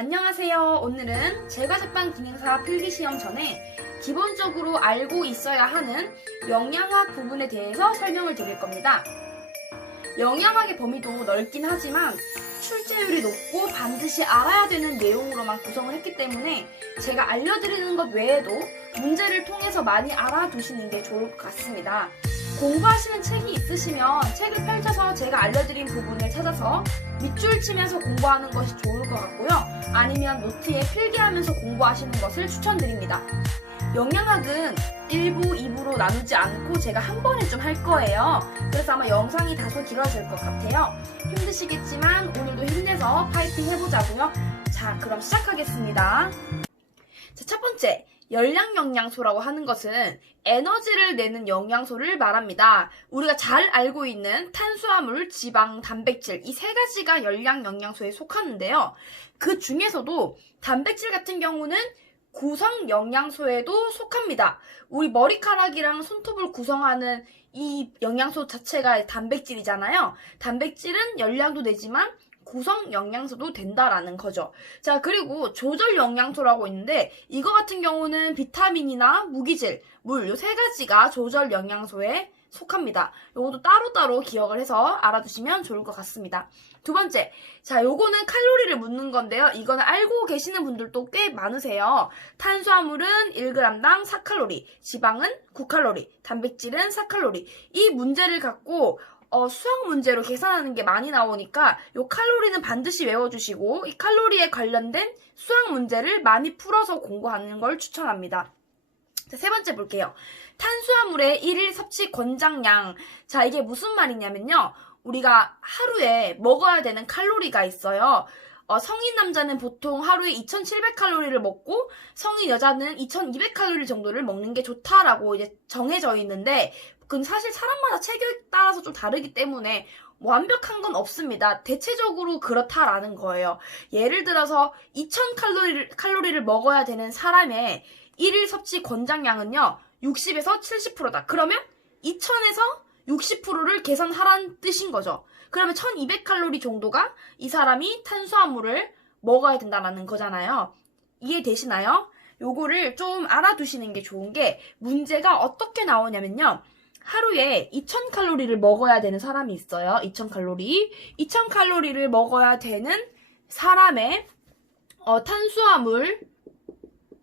안녕하세요. 오늘은 제과제빵 기능사 필기시험 전에 기본적으로 알고 있어야 하는 영양학 부분에 대해서 설명을 드릴 겁니다. 영양학의 범위도 넓긴 하지만 출제율이 높고 반드시 알아야 되는 내용으로만 구성을 했기 때문에 제가 알려드리는 것 외에도 문제를 통해서 많이 알아두시는 게 좋을 것 같습니다. 공부하시는 책이 있으시면 책을 펼쳐서 제가 알려드린 부분을 찾아서 밑줄 치면서 공부하는 것이 좋을 것 같고요. 아니면 노트에 필기하면서 공부하시는 것을 추천드립니다. 영양학은 1부, 2부로 나누지 않고 제가 한 번에 좀 할 거예요. 그래서 아마 영상이 다소 길어질 것 같아요. 힘드시겠지만 오늘도 힘내서 파이팅 해보자고요. 자, 그럼 시작하겠습니다. 자, 첫 번째, 열량 영양소라고 하는 것은 에너지를 내는 영양소를 말합니다. 우리가 잘 알고 있는 탄수화물, 지방, 단백질 이 세 가지가 열량 영양소에 속하는데요. 그 중에서도 단백질 같은 경우는 구성 영양소에도 속합니다. 우리 머리카락이랑 손톱을 구성하는 이 영양소 자체가 단백질이잖아요. 단백질은 열량도 내지만 구성 영양소도 된다라는 거죠. 자, 그리고 조절 영양소라고 있는데 이거 같은 경우는 비타민이나 무기질, 물 요 세 가지가 조절 영양소에 속합니다. 요것도 따로따로 기억을 해서 알아두시면 좋을 것 같습니다. 두 번째, 자, 요거는 칼로리를 묻는 건데요. 이거는 알고 계시는 분들도 꽤 많으세요. 탄수화물은 1g당 4칼로리, 지방은 9칼로리, 단백질은 4칼로리. 이 문제를 갖고 수학 문제로 계산하는 게 많이 나오니까 요 칼로리는 반드시 외워주시고 이 칼로리에 관련된 수학 문제를 많이 풀어서 공부하는 걸 추천합니다. 자, 세 번째 볼게요. 탄수화물의 1일 섭취 권장량. 자, 이게 무슨 말이냐면요. 우리가 하루에 먹어야 되는 칼로리가 있어요. 성인 남자는 보통 하루에 2700칼로리를 먹고 성인 여자는 2200칼로리 정도를 먹는 게 좋다라고 이제 정해져 있는데 그건 사실 사람마다 체격에 따라서 좀 다르기 때문에 완벽한 건 없습니다. 대체적으로 그렇다라는 거예요. 예를 들어서 2000칼로리를 먹어야 되는 사람의 1일 섭취 권장량은요. 60에서 70%다. 그러면 2000에서 60%를 계산하라는 뜻인 거죠. 그러면 1200칼로리 정도가 이 사람이 탄수화물을 먹어야 된다는 거잖아요. 이해되시나요? 요거를 좀 알아두시는 게 좋은 게 문제가 어떻게 나오냐면요. 하루에 2000칼로리를 먹어야 되는 사람이 있어요. 2000칼로리를 먹어야 되는 사람의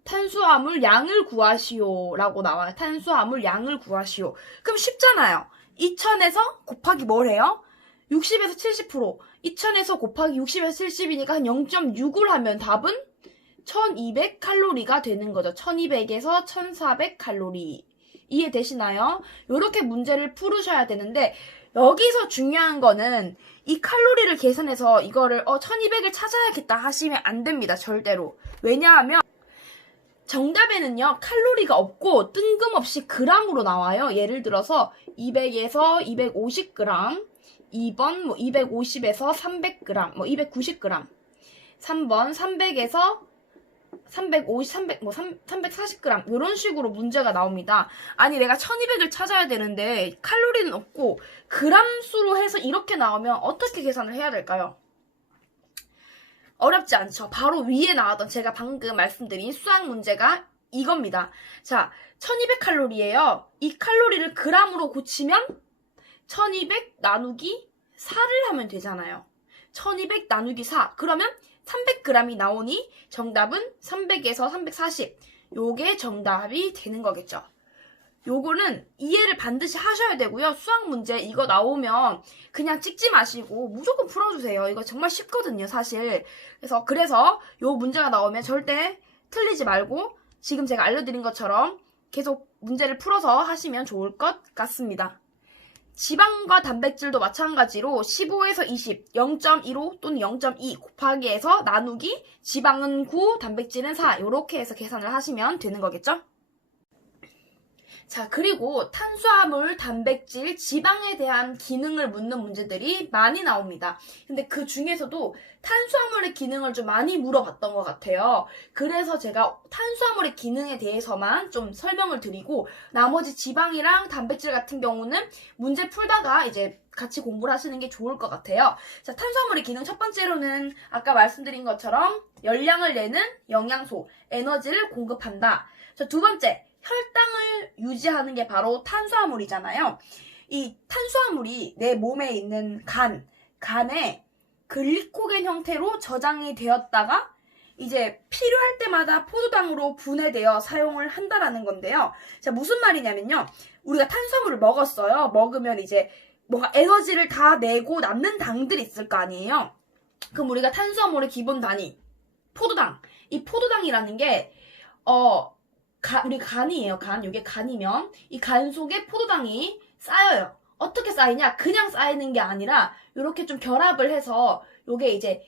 탄수화물 양을 구하시오라고 나와요. 탄수화물 양을 구하시오. 그럼 쉽잖아요. 2000에서 곱하기 뭘 해요? 60에서 70%. 2000에서 곱하기 60에서 70이니까 한 0.6을 하면 답은 1200칼로리가 되는 거죠. 1200에서 1400칼로리. 이해되시나요? 이렇게 문제를 풀으셔야 되는데 여기서 중요한 거는 이 칼로리를 계산해서 이거를 1200을 찾아야겠다 하시면 안 됩니다. 절대로. 왜냐하면 정답에는요, 칼로리가 없고 뜬금없이 그람으로 나와요. 예를 들어서 200에서 250g, 2번 250에서 300g, 290g, 3번 300에서 340g 이런 식으로 문제가 나옵니다. 아니 내가 1200을 찾아야 되는데 칼로리는 없고 그람 수로 해서 이렇게 나오면 어떻게 계산을 해야 될까요? 어렵지 않죠. 바로 위에 나왔던 제가 방금 말씀드린 수학 문제가 이겁니다. 자, 1200칼로리예요. 이 칼로리를 g으로 고치면 1200 나누기 4를 하면 되잖아요. 1200 나누기 4. 그러면 300g이 나오니 정답은 300에서 340. 요게 정답이 되는 거겠죠. 요거는 이해를 반드시 하셔야 되고요. 수학 문제 이거 나오면 그냥 찍지 마시고 무조건 풀어주세요. 이거 정말 쉽거든요, 사실. 그래서 요 문제가 나오면 절대 틀리지 말고 지금 제가 알려드린 것처럼 계속 문제를 풀어서 하시면 좋을 것 같습니다. 지방과 단백질도 마찬가지로 15에서 20, 0.15 또는 0.2 곱하기 해서 나누기 지방은 9, 단백질은 4 이렇게 해서 계산을 하시면 되는 거겠죠? 자, 그리고 탄수화물, 단백질, 지방에 대한 기능을 묻는 문제들이 많이 나옵니다. 근데 그 중에서도 탄수화물의 기능을 좀 많이 물어봤던 것 같아요. 그래서 제가 탄수화물의 기능에 대해서만 좀 설명을 드리고, 나머지 지방이랑 단백질 같은 경우는 문제 풀다가 이제 같이 공부를 하시는 게 좋을 것 같아요. 자, 탄수화물의 기능 첫 번째로는 아까 말씀드린 것처럼 열량을 내는 영양소, 에너지를 공급한다. 자, 두 번째, 혈당을 유지하는 게 바로 탄수화물이잖아요. 이 탄수화물이 내 몸에 있는 간에 글리코겐 형태로 저장이 되었다가 이제 필요할 때마다 포도당으로 분해되어 사용을 한다라는 건데요. 자, 무슨 말이냐면요. 우리가 탄수화물을 먹었어요. 먹으면 이제 뭔가 에너지를 다 내고 남는 당들이 있을 거 아니에요. 그럼 우리가 탄수화물의 기본 단위, 포도당. 이 포도당이라는 게 우리 간이에요. 이게 간이면 이 간 속에 포도당이 쌓여요. 어떻게 쌓이냐? 그냥 쌓이는 게 아니라 이렇게 좀 결합을 해서 요게 이제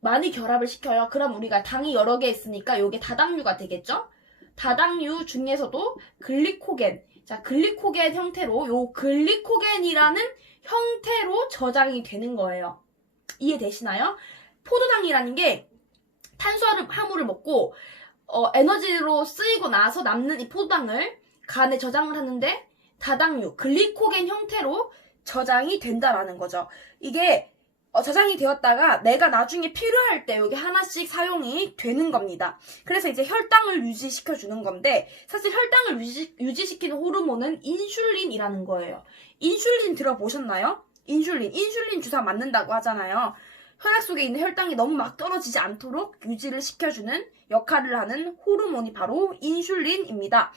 많이 결합을 시켜요. 그럼 우리가 당이 여러 개 있으니까 요게 다당류가 되겠죠? 다당류 중에서도 글리코겐. 자, 글리코겐 형태로 요 글리코겐이라는 형태로 저장이 되는 거예요. 이해되시나요? 포도당이라는 게 탄수화물을 먹고 에너지로 쓰이고 나서 남는 이 포도당을 간에 저장을 하는데 다당류, 글리코겐 형태로 저장이 된다라는 거죠. 이게 저장이 되었다가 내가 나중에 필요할 때 여기 하나씩 사용이 되는 겁니다. 그래서 이제 혈당을 유지시켜주는 건데 사실 혈당을 유지시키는 호르몬은 인슐린이라는 거예요. 인슐린 들어보셨나요? 인슐린 주사 맞는다고 하잖아요. 혈액 속에 있는 혈당이 너무 막 떨어지지 않도록 유지를 시켜주는 역할을 하는 호르몬이 바로 인슐린입니다.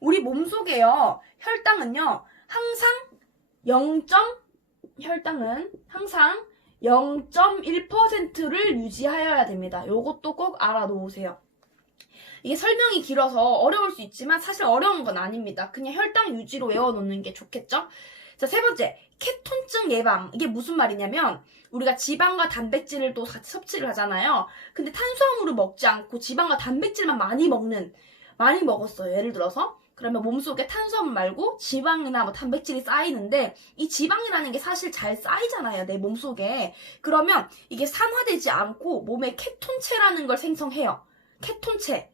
우리 몸속에요, 혈당은 항상 0.1%를 유지하여야 됩니다. 요것도 꼭 알아놓으세요. 이게 설명이 길어서 어려울 수 있지만 사실 어려운 건 아닙니다. 그냥 혈당 유지로 외워놓는 게 좋겠죠? 자, 세 번째, 케톤증 예방. 이게 무슨 말이냐면 우리가 지방과 단백질을 또 같이 섭취를 하잖아요. 근데 탄수화물을 먹지 않고 지방과 단백질만 많이 먹었어요. 예를 들어서 그러면 몸속에 탄수화물 말고 지방이나 단백질이 쌓이는데 이 지방이라는 게 사실 잘 쌓이잖아요. 내 몸속에. 그러면 이게 산화되지 않고 몸에 케톤체라는 걸 생성해요. 케톤체.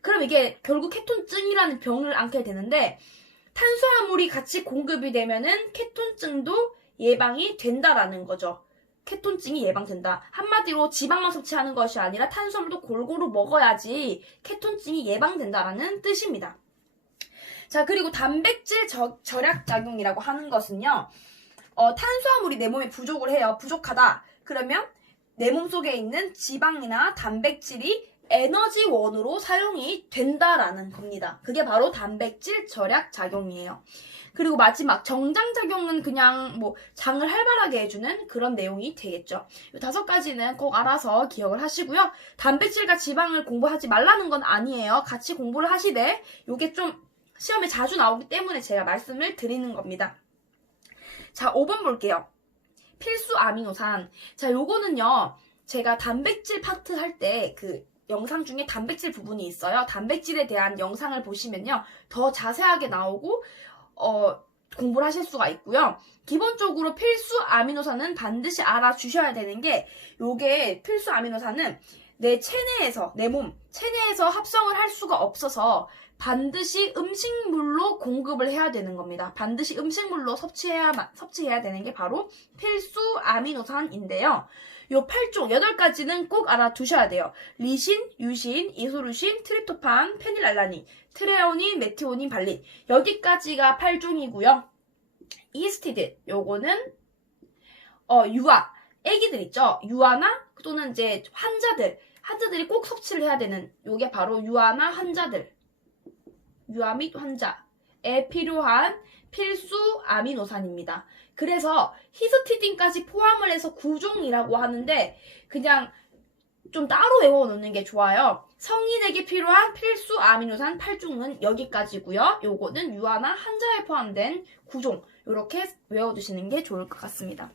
그럼 이게 결국 케톤증이라는 병을 앓게 되는데 탄수화물이 같이 공급이 되면은 케톤증도 예방이 된다라는 거죠. 케톤증이 예방된다. 한마디로 지방만 섭취하는 것이 아니라 탄수화물도 골고루 먹어야지 케톤증이 예방된다라는 뜻입니다. 자, 그리고 단백질 절약작용이라고 하는 것은요. 탄수화물이 내 몸에 부족을 해요. 부족하다. 그러면 내 몸속에 있는 지방이나 단백질이 에너지원으로 사용이 된다라는 겁니다. 그게 바로 단백질 절약작용이에요. 그리고 마지막 정장작용은 그냥 장을 활발하게 해주는 그런 내용이 되겠죠. 이 5가지는 꼭 알아서 기억을 하시고요. 단백질과 지방을 공부하지 말라는 건 아니에요. 같이 공부를 하시되 이게 좀 시험에 자주 나오기 때문에 제가 말씀을 드리는 겁니다. 자, 5번 볼게요. 필수 아미노산. 자, 요거는요. 제가 단백질 파트 할 때 영상 중에 단백질 부분이 있어요. 단백질에 대한 영상을 보시면요. 더 자세하게 나오고 공부를 하실 수가 있고요. 기본적으로 필수 아미노산은 반드시 알아주셔야 되는 게 요게 필수 아미노산은 내 체내에서 내 몸 체내에서 합성을 할 수가 없어서 반드시 음식물로 공급을 해야 되는 겁니다. 반드시 음식물로 섭취해야 되는 게 바로 필수 아미노산인데요. 요 8종, 8가지는 꼭 알아두셔야 돼요. 리신, 유신, 이소루신, 트립토판, 페닐알라닌, 트레오닌, 메티오닌, 발린. 여기까지가 8종이고요. 이스티드, 요거는 유아, 애기들 있죠? 유아나 또는 이제 환자들이 꼭 섭취를 해야 되는 요게 바로 유아나 유아 및 환자에 필요한 필수 아미노산입니다. 그래서 히스티딘까지 포함을 해서 9종이라고 하는데 그냥 좀 따로 외워놓는 게 좋아요. 성인에게 필요한 필수 아미노산 8종은 여기까지고요. 요거는 유아나 환자에 포함된 9종 이렇게 외워두시는 게 좋을 것 같습니다.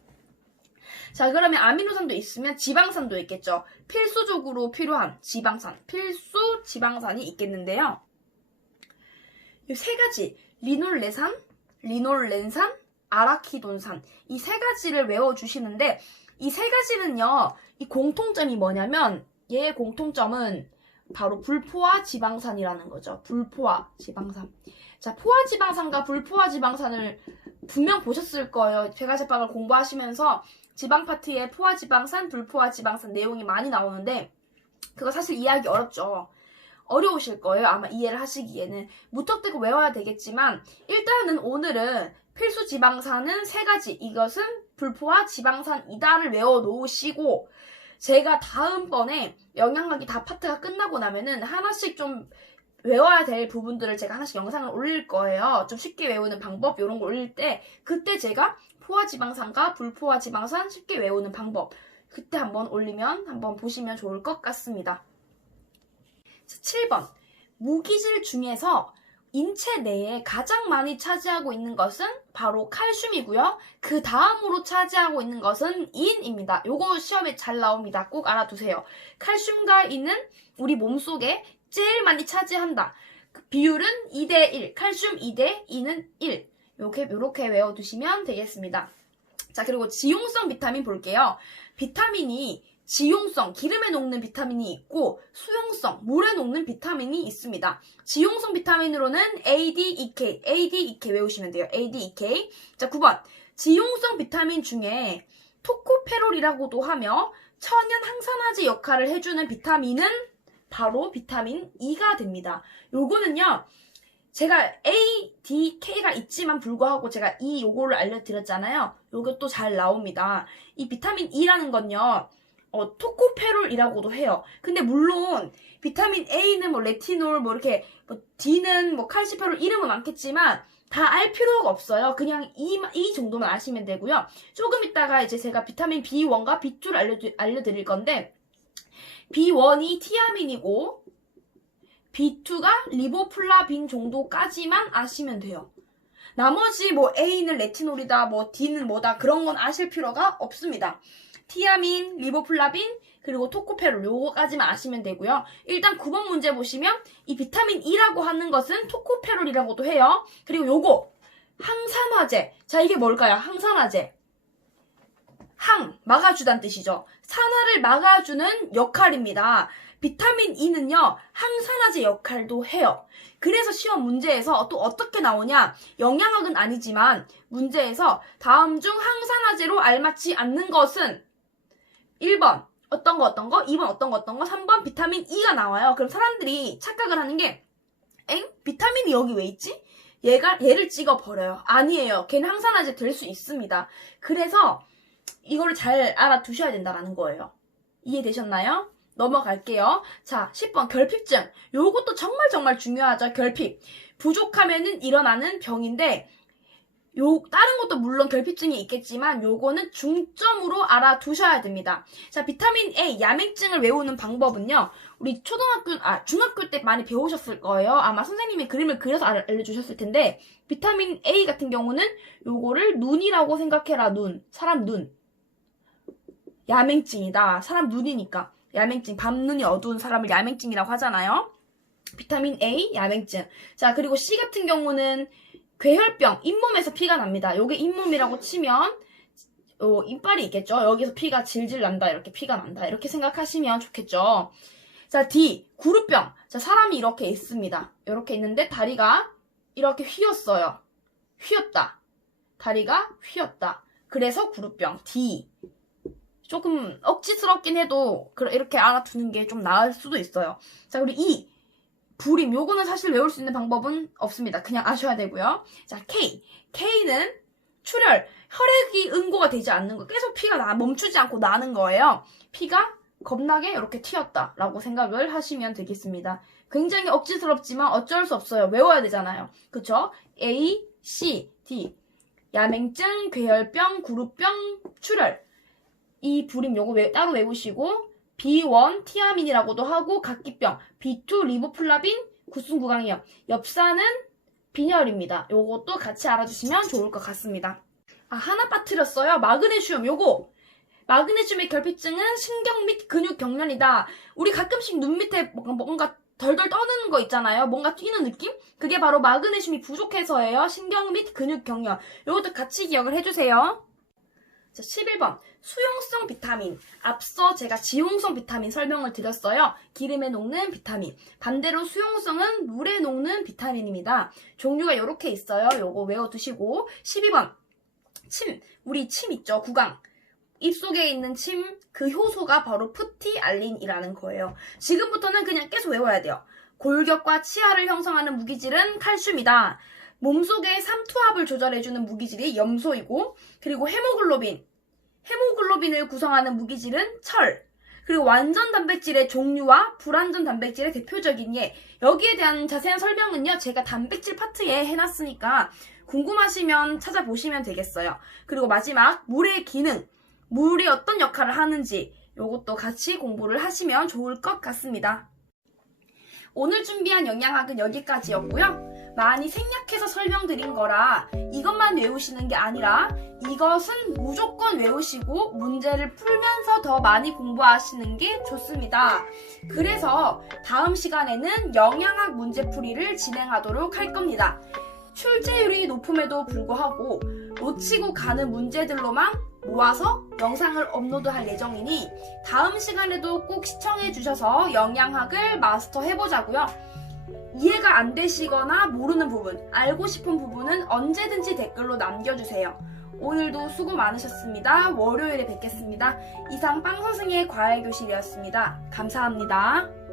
자, 그러면 아미노산도 있으면 지방산도 있겠죠. 필수적으로 필요한 필수 지방산이 있겠는데요. 이 3가지 리놀레산, 리놀렌산, 아라키돈산 이 세 가지를 외워주시는데 이 세 가지는요. 이 공통점이 뭐냐면 얘의 공통점은 바로 불포화 지방산이라는 거죠. 불포화 지방산. 자, 포화 지방산과 불포화 지방산을 분명 보셨을 거예요. 제과제빵을 공부하시면서 지방 파트에 포화 지방산, 불포화 지방산 내용이 많이 나오는데 그거 사실 이해하기 어렵죠. 어려우실 거예요. 아마 이해를 하시기에는. 무턱대고 외워야 되겠지만 일단은 오늘은 필수 지방산은 세 가지. 이것은 불포화 지방산이다를 외워 놓으시고 제가 다음번에 영양학이 다 파트가 끝나고 나면은 하나씩 좀 외워야 될 부분들을 제가 하나씩 영상을 올릴 거예요. 좀 쉽게 외우는 방법 이런 거 올릴 때 그때 제가 포화 지방산과 불포화 지방산 쉽게 외우는 방법 그때 한번 올리면 한번 보시면 좋을 것 같습니다. 7번 무기질 중에서 인체 내에 가장 많이 차지하고 있는 것은 바로 칼슘이고요. 그 다음으로 차지하고 있는 것은 인입니다. 요거 시험에 잘 나옵니다. 꼭 알아두세요. 칼슘과 인은 우리 몸속에 제일 많이 차지한다. 그 비율은 2대1, 칼슘 2대 인은 1. 요렇게 외워두시면 되겠습니다. 자, 그리고 지용성 비타민 볼게요. 비타민이 지용성, 기름에 녹는 비타민이 있고 수용성, 물에 녹는 비타민이 있습니다. 지용성 비타민으로는 ADEK, ADEK 외우시면 돼요. ADEK. 자, 9번. 지용성 비타민 중에 토코페롤이라고도 하며 천연 항산화제 역할을 해주는 비타민은 바로 비타민 E가 됩니다. 요거는요. 제가 A, D, K가 있지만 불구하고 제가 요거를 알려드렸잖아요. 요것도 잘 나옵니다. 이 비타민 E라는 건요. 토코페롤이라고도 해요. 근데 물론 비타민 A는 뭐 레티놀 뭐 이렇게 뭐 D는 뭐 칼시페롤 이름은 많겠지만 다 알 필요가 없어요. 그냥 이 정도만 아시면 되고요. 조금 있다가 이제 제가 비타민 B1과 B2를 알려드릴 건데 B1이 티아민이고 B2가 리보플라빈 정도까지만 아시면 돼요. 나머지 뭐 A는 레티놀이다, 뭐 D는 뭐다 그런 건 아실 필요가 없습니다. 티아민, 리보플라빈, 그리고 토코페롤 요거까지만 아시면 되고요. 일단 9번 문제 보시면 이 비타민 E라고 하는 것은 토코페롤이라고도 해요. 그리고 요거 항산화제. 자, 이게 뭘까요? 항산화제. 막아주다는 뜻이죠. 산화를 막아주는 역할입니다. 비타민 E는요, 항산화제 역할도 해요. 그래서 시험 문제에서 또 어떻게 나오냐? 영양학은 아니지만 문제에서 다음 중 항산화제로 알맞지 않는 것은 1번 어떤 거 2번 어떤 거 3번 비타민 E가 나와요. 그럼 사람들이 착각을 하는 게 비타민이 여기 왜 있지? 얘를 찍어버려요. 아니에요. 걔는 항산화제 될 수 있습니다. 그래서 이거를 잘 알아두셔야 된다는 거예요. 이해되셨나요? 넘어갈게요. 자, 10번 결핍증. 요것도 정말 중요하죠. 결핍. 부족하면은 일어나는 병인데 다른 것도 물론 결핍증이 있겠지만 요거는 중점으로 알아두셔야 됩니다. 자, 비타민 A 야맹증을 외우는 방법은요. 우리 중학교 때 많이 배우셨을 거예요. 아마 선생님이 그림을 그려서 알려주셨을 텐데 비타민 A 같은 경우는 요거를 눈이라고 생각해라. 사람 눈. 야맹증이다. 사람 눈이니까. 야맹증, 밤눈이 어두운 사람을 야맹증이라고 하잖아요. 비타민 A, 야맹증. 자, 그리고 C 같은 경우는 괴혈병, 잇몸에서 피가 납니다. 요게 잇몸이라고 치면 이빨이 있겠죠. 여기서 피가 질질 난다, 이렇게 피가 난다, 이렇게 생각하시면 좋겠죠. 자, D, 구루병. 자, 사람이 이렇게 있습니다. 이렇게 있는데 다리가 이렇게 휘었어요. 휘었다. 다리가 휘었다. 그래서 구루병. D. 조금 억지스럽긴 해도 이렇게 알아두는 게 좀 나을 수도 있어요. 자, 그리고 E. 불임. 요거는 사실 외울 수 있는 방법은 없습니다. 그냥 아셔야 되고요. 자, K. K는 출혈. 혈액이 응고가 되지 않는 거. 계속 피가 멈추지 않고 나는 거예요. 피가 겁나게 이렇게 튀었다라고 생각을 하시면 되겠습니다. 굉장히 억지스럽지만 어쩔 수 없어요. 외워야 되잖아요. 그쵸? A, C, D. 야맹증, 괴혈병, 구루병, 출혈. 이 불임 요거 따로 외우시고 B1 티아민이라고도 하고 각기병, B2 리보플라빈, 구순구강염, 엽사는 빈혈입니다. 요것도 같이 알아주시면 좋을 것 같습니다. 하나 빠뜨렸어요. 마그네슘. 요거 마그네슘의 결핍증은 신경 및 근육 경련이다. 우리 가끔씩 눈 밑에 뭔가 덜덜 떠는 거 있잖아요. 뭔가 튀는 느낌? 그게 바로 마그네슘이 부족해서예요. 신경 및 근육 경련. 이것도 같이 기억을 해주세요. 자, 11번. 수용성 비타민. 앞서 제가 지용성 비타민 설명을 드렸어요. 기름에 녹는 비타민. 반대로 수용성은 물에 녹는 비타민입니다. 종류가 이렇게 있어요. 요거 외워두시고. 12번. 침. 우리 침 있죠? 구강. 입속에 있는 침, 그 효소가 바로 푸티알린이라는 거예요. 지금부터는 그냥 계속 외워야 돼요. 골격과 치아를 형성하는 무기질은 칼슘이다. 몸속의 삼투압을 조절해주는 무기질이 염소이고, 그리고 헤모글로빈을 구성하는 무기질은 철. 그리고 완전 단백질의 종류와 불완전 단백질의 대표적인 예. 여기에 대한 자세한 설명은요, 제가 단백질 파트에 해놨으니까 궁금하시면 찾아보시면 되겠어요. 그리고 마지막, 물의 기능. 물이 어떤 역할을 하는지 이것도 같이 공부를 하시면 좋을 것 같습니다. 오늘 준비한 영양학은 여기까지였고요. 많이 생략해서 설명드린 거라 이것만 외우시는 게 아니라 이것은 무조건 외우시고 문제를 풀면서 더 많이 공부하시는 게 좋습니다. 그래서 다음 시간에는 영양학 문제풀이를 진행하도록 할 겁니다. 출제율이 높음에도 불구하고 놓치고 가는 문제들로만 모아서 영상을 업로드할 예정이니 다음 시간에도 꼭 시청해주셔서 영양학을 마스터해보자고요. 이해가 안 되시거나 모르는 부분, 알고 싶은 부분은 언제든지 댓글로 남겨주세요. 오늘도 수고 많으셨습니다. 월요일에 뵙겠습니다. 이상 빵선생의 과외교실이었습니다. 감사합니다.